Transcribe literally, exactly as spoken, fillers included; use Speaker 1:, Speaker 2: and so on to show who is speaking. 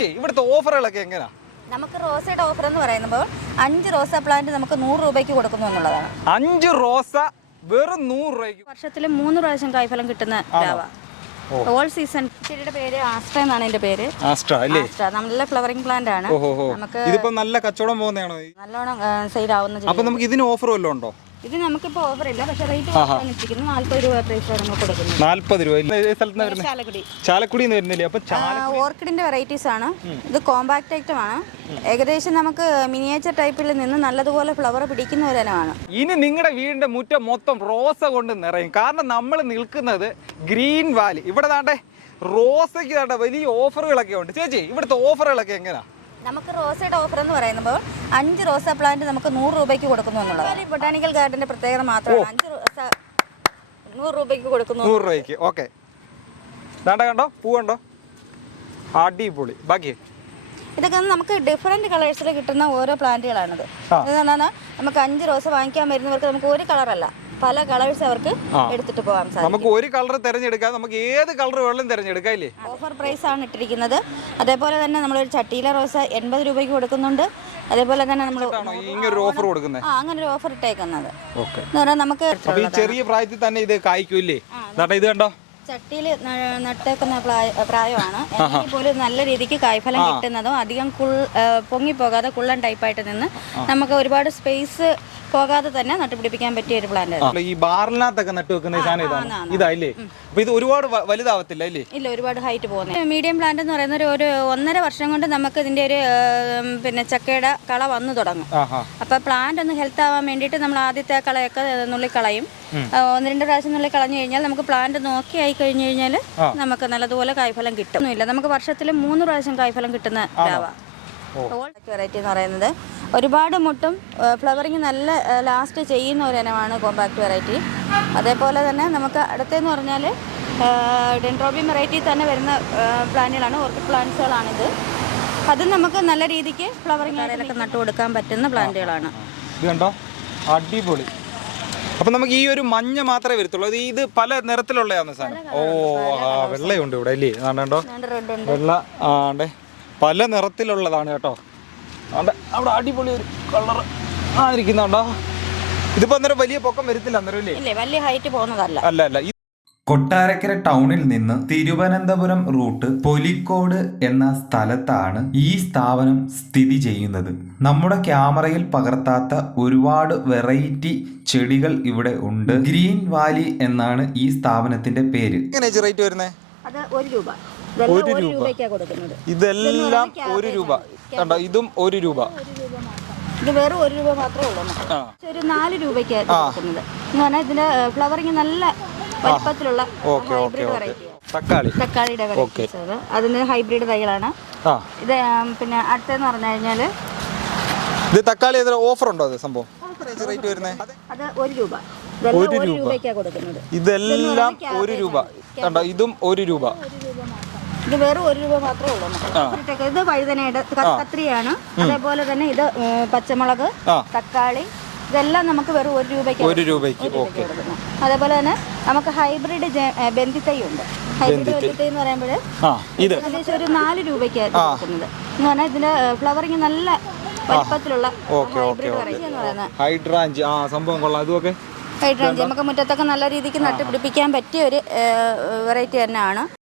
Speaker 1: ഇവിടുത്തെ ഓഫറുകളൊക്കെ എങ്ങനെയാ?
Speaker 2: നമുക്ക് റോസയുടെ ഓഫർ എന്ന് പറയുമ്പോൾ അഞ്ച് റോസ പ്ലാന്റ് നമുക്ക് നൂറ് രൂപയ്ക്ക് കൊടുക്കുന്നു എന്നുള്ളതാണ്.
Speaker 1: അഞ്ച് റോസ വെറും നൂറ് രൂപയ്ക്ക്.
Speaker 2: വർഷത്തിൽ മൂന്ന് പ്രാവശ്യം കായ്ഫലം കിട്ടുന്ന പ്ലാവ. All season. ചെടിയുടെ പേര് ആസ്ട്ര എന്നാണ് എന്റെ പേര്.
Speaker 1: ആസ്ട്ര അല്ലേ?
Speaker 2: നല്ല ഫ്ലവറിംഗ് പ്ലാന്റ് ആണ്. നമുക്ക്
Speaker 1: ഇതിപ്പോ നല്ല കച്ചവടം പോകുന്നതാണോ?
Speaker 2: നല്ലോണം സെയിൽ ആവുന്ന.
Speaker 1: അപ്പൊ നമുക്ക് ഇതിന് ഓഫർ വല്ലതും ഉണ്ടോ?
Speaker 2: ഇത് നമുക്കിപ്പോ ഓഫർ ഇല്ല, പക്ഷേ റേറ്റ് കുറഞ്ഞിരിക്കുന്നു. നാല്പത് രൂപ പ്രൈസ് നമ്മൾ കൊടുക്കുന്നു.
Speaker 1: നാല്പത് രൂപ.
Speaker 2: ചാലക്കുടി.
Speaker 1: ചാലക്കുടി വരുന്നില്ലേ? അപ്പൊ
Speaker 2: ഓർക്കിഡിന്റെ വെറൈറ്റീസ് ആണ്. ഇത് കോമ്പാക്ട് ഐറ്റം ആണ്. ഏകദേശം നമുക്ക് മിനിയേച്ചർ ടൈപ്പിൽ നിന്ന് നല്ലതുപോലെ ഫ്ലവർ പിടിക്കുന്ന ഒരു ഇനമാണ്.
Speaker 1: ഇനി നിങ്ങളുടെ വീടിന്റെ മുറ്റം മൊത്തം റോസ കൊണ്ട് നിറയും. കാരണം നമ്മൾ നിൽക്കുന്നത് ഗ്രീൻ വാലി. ഇവിടെ താണ്ടെ റോസയ്ക്ക് താണ്ടെ വലിയ ഓഫറുകളൊക്കെ ഉണ്ട്. ചേച്ചി, ഇവിടുത്തെ ഓഫറുകളൊക്കെ എങ്ങനെയാ?
Speaker 2: നമുക്ക് റോസയുടെ ഓഫർ എന്ന് പറയുമ്പോൾ അഞ്ച് റോസ പ്ലാന്റ് നമുക്ക് നൂറ് രൂപയ്ക്ക് കൊടുക്കുന്നു എന്നുള്ളത് ബൊട്ടാണിക്കൽ ഗാർഡന്റെ പ്രത്യേകത മാത്രമാണ്. അഞ്ച് റോസ നൂറ് രൂപയ്ക്ക് കൊടുക്കുന്നു.
Speaker 1: നൂറ് രൂപയ്ക്ക്. ഓക്കെ, ദാണ്ട കണ്ടോ, പൂ കണ്ടോ, അടിപൊളി. ബാക്കി
Speaker 2: ഇതൊക്കെ നമുക്ക് ഡിഫറെന്റ് കളേഴ്സിൽ കിട്ടുന്ന ഓരോ പ്ലാന്റുകളാണിത്. എന്താണ്, നമുക്ക് അഞ്ച് റോസ വാങ്ങിക്കാൻ വരുന്നവർക്ക് നമുക്ക് ഒരു കളറല്ല, പല കളേഴ്സ് അവർക്ക് എടുത്തിട്ട് പോകാൻ സാധിക്കും.
Speaker 1: നമുക്ക് ഒരു കളർ തിരഞ്ഞെടുക്കാം, നമുക്ക് ഏത് കളർ വേണമെങ്കിലും തിരഞ്ഞെടുക്കാം ഇല്ലേ?
Speaker 2: ഓഫർ പ്രൈസ് ആണ് ഇട്ടിരിക്കുന്നത്. അതേപോലെ തന്നെ നമ്മളൊരു ചട്ടിയിലെ റോസ എൺപത് രൂപയ്ക്ക് കൊടുക്കുന്നുണ്ട്. അതേപോലെ തന്നെ നമ്മൾ
Speaker 1: ഇങ്ങനൊരു ഓഫർ കൊടുക്കുന്നത്.
Speaker 2: ആ, അങ്ങനെ ഒരു ഓഫർ ഇട്ടേക്കുന്നത് എന്ന് പറഞ്ഞാൽ നമുക്ക്
Speaker 1: ചെറിയ പ്രായത്തിൽ തന്നെ ഇത് കായ്ക്കൂല്ലേ? ഇത് കണ്ടോ,
Speaker 2: ചട്ടിയിൽ നട്ടേക്കുന്ന പ്രായമാണ്. എങ്കിൽ പോലും നല്ല രീതിക്ക് കായ്ഫലം കിട്ടുന്നതും അധികം കുൾ പൊങ്ങിപ്പോകാതെ കുള്ളൻ ടൈപ്പായിട്ട് നിന്ന് നമുക്ക് ഒരുപാട് സ്പേസ് പോകാതെ തന്നെ നട്ടുപിടിപ്പിക്കാൻ പറ്റിയ ഒരു പ്ലാന്റ്.
Speaker 1: ഈ ബാറിനകത്തൊക്കെ നട്ടു വെക്കുന്ന സാധനം ഇതാണ്. ഇതായില്ലേ? അപ്പൊ ഇത് ഒരുപാട് വലുതാവത്തില്ല അല്ലേ?
Speaker 2: ഇല്ല, ഒരുപാട് ഹൈറ്റ് പോകുന്നത്. മീഡിയം പ്ലാന്റ് എന്ന് പറയുന്ന ഒരു ഒന്നര വർഷം കൊണ്ട് നമുക്ക് ഇതിന്റെ ഒരു പിന്നെ ചക്കയുടെ കള വന്നു തുടങ്ങും. അപ്പൊ പ്ലാന്റ് ഒന്ന് ഹെൽത്ത് ആവാൻ വേണ്ടിയിട്ട് നമ്മൾ ആദ്യത്തെ കളയൊക്കെ നുള്ളിക്കളയും. ഒന്ന് രണ്ട് പ്രാവശ്യം നുള്ളി കളഞ്ഞു കഴിഞ്ഞാൽ നമുക്ക് പ്ലാന്റ് നോക്കി ആയി കഴിഞ്ഞു കഴിഞ്ഞാൽ നമുക്ക് നല്ലതുപോലെ കായ്ഫലം കിട്ടും. ഇല്ല, നമുക്ക് വർഷത്തിൽ മൂന്ന് പ്രാവശ്യം കായ്ഫലം കിട്ടുന്ന പ്ലാവ. വെറൈറ്റി എന്ന് പറയുന്നത് ഒരുപാട് മുട്ടും ഫ്ലവറിങ് നല്ല ലാസ്റ്റ് ചെയ്യുന്ന ഒരു ഇനമാണ് കോമ്പാക്ട് വെറൈറ്റി. അതേപോലെ തന്നെ നമുക്ക് അടുത്തെന്ന് പറഞ്ഞാൽ ഡെൻഡ്രോബിയം വെറൈറ്റി തന്നെ വരുന്ന പ്ലാന്റുകളാണ്, ഓർക്കിഡ് പ്ലാന്റ്സുകളാണിത്. അതും നമുക്ക് നല്ല രീതിക്ക് ഫ്ലവറിങ് ആയാലൊക്കെ നട്ടു കൊടുക്കാൻ പറ്റുന്ന പ്ലാന്റുകളാണ്.
Speaker 1: ഇത് കണ്ടോ, അടിപൊളി. അപ്പൊ നമുക്ക് ഈ ഒരു മഞ്ഞ മാത്രമേ വരത്തുള്ളൂ. ഇത് പല നിറത്തിലുള്ളതാണ് സാധനം. ഓ, വെള്ളയുണ്ട് ഇവിടെ അല്ലേ? കണ്ടോ, വെള്ള ആണ്ടേ പല നിറത്തിലുള്ളതാണ് കേട്ടോ. അവിടെ അടിപൊളി ഒരു കളർ ആയിരിക്കുന്നുണ്ടോ? ഇതിപ്പോ അന്നേരം വലിയ പൊക്കം വരത്തില്ല അന്നേരം അല്ലേ?
Speaker 2: വലിയ ഹൈറ്റ് പോകുന്നതല്ല.
Speaker 1: അല്ല അല്ല
Speaker 3: കൊട്ടാരക്കര ടൗണിൽ നിന്ന് തിരുവനന്തപുരം റൂട്ട് പൊലിക്കോട് എന്ന സ്ഥലത്താണ് ഈ സ്ഥാപനം സ്ഥിതി ചെയ്യുന്നത്. നമ്മുടെ ക്യാമറയിൽ പകർത്താത്ത ഒരുപാട് വെറൈറ്റി ചെടികൾ ഇവിടെ ഉണ്ട്. ഗ്രീൻ വാലി എന്നാണ് ഈ സ്ഥാപനത്തിന്റെ പേര്.
Speaker 1: എങ്ങനെയാ റേറ്റ് വരുന്നത്?
Speaker 2: അത് ഒരു രൂപ.
Speaker 1: ഒരു രൂപ. ഇതെല്ലാം ഒരു രൂപ. കണ്ടോ, ഇതും ഒരു രൂപ.
Speaker 2: ഇത് വെറും ഒരു രൂപ മാത്രമേ ഉള്ളൂ. ഒരു നാല് രൂപയ്ക്കാണ് കൊടുക്കുന്നത്. എന്ന് പറഞ്ഞാൽ ഇതിന്റെ ഫ്ലവറിങ് നല്ല വലിപ്പത്തിലുള്ള ഹൈബ്രിഡ് വെറൈറ്റി.
Speaker 1: തക്കാളി
Speaker 2: തക്കാളിയുടെ വെറൈറ്റീസ് അത് അതിന് ഹൈബ്രിഡ് തൈകളാണ്. ഇത് പിന്നെ അടുത്തെന്ന് പറഞ്ഞു കഴിഞ്ഞാൽ
Speaker 1: ഇത് തക്കാളി ഓഫർ ഉണ്ടോ? അത് സംഭവം റേറ്റ് വരുന്നത്
Speaker 2: അത് ഒരു രൂപ. ഒരു രൂപയ്ക്കാണ് കൊടുക്കുന്നത്.
Speaker 1: ഇതെല്ലാം ഒരു രൂപ. കണ്ടോ, ഇതും ഒരു രൂപ.
Speaker 2: ഇത് വെറും ഒരു രൂപ മാത്രമേ ഉള്ളൂ. ഇത് വഴുതനയുടെ കത്രിയാണ്. അതേപോലെ തന്നെ ഇത് പച്ചമുളക്, തക്കാളി, ഇതെല്ലാം നമുക്ക് വെറും ഒരു രൂപയ്ക്ക്
Speaker 1: ഒരു രൂപയ്ക്ക്
Speaker 2: കൊടുക്കുന്നു. അതേപോലെ തന്നെ നമുക്ക് ഹൈബ്രിഡ് ബന്ധിത്തൈ ഉണ്ട്. ഹൈബ്രിഡ് ബന്ധിത്തൈ എന്ന് പറയുമ്പോൾ ഏകദേശം ഒരു നാല് രൂപയ്ക്കാണ് കൊടുക്കുന്നത്. എന്ന് പറഞ്ഞാൽ ഇതിന്റെ ഫ്ലവറിങ് നല്ല വലിപ്പത്തിലുള്ള ഹൈബ്രിഡ് വെറൈറ്റി എന്ന് പറയുന്നത്.
Speaker 1: ഹൈഡ്രാഞ്ച് ആ സംഭവം കൊള്ളാം. ഇതൊക്കെ
Speaker 2: ഹൈഡ്രാഞ്ച് നമുക്ക് മുറ്റത്തൊക്കെ നല്ല രീതിക്ക് നട്ടുപിടിപ്പിക്കാൻ പറ്റിയ ഒരു വെറൈറ്റി തന്നെയാണ്.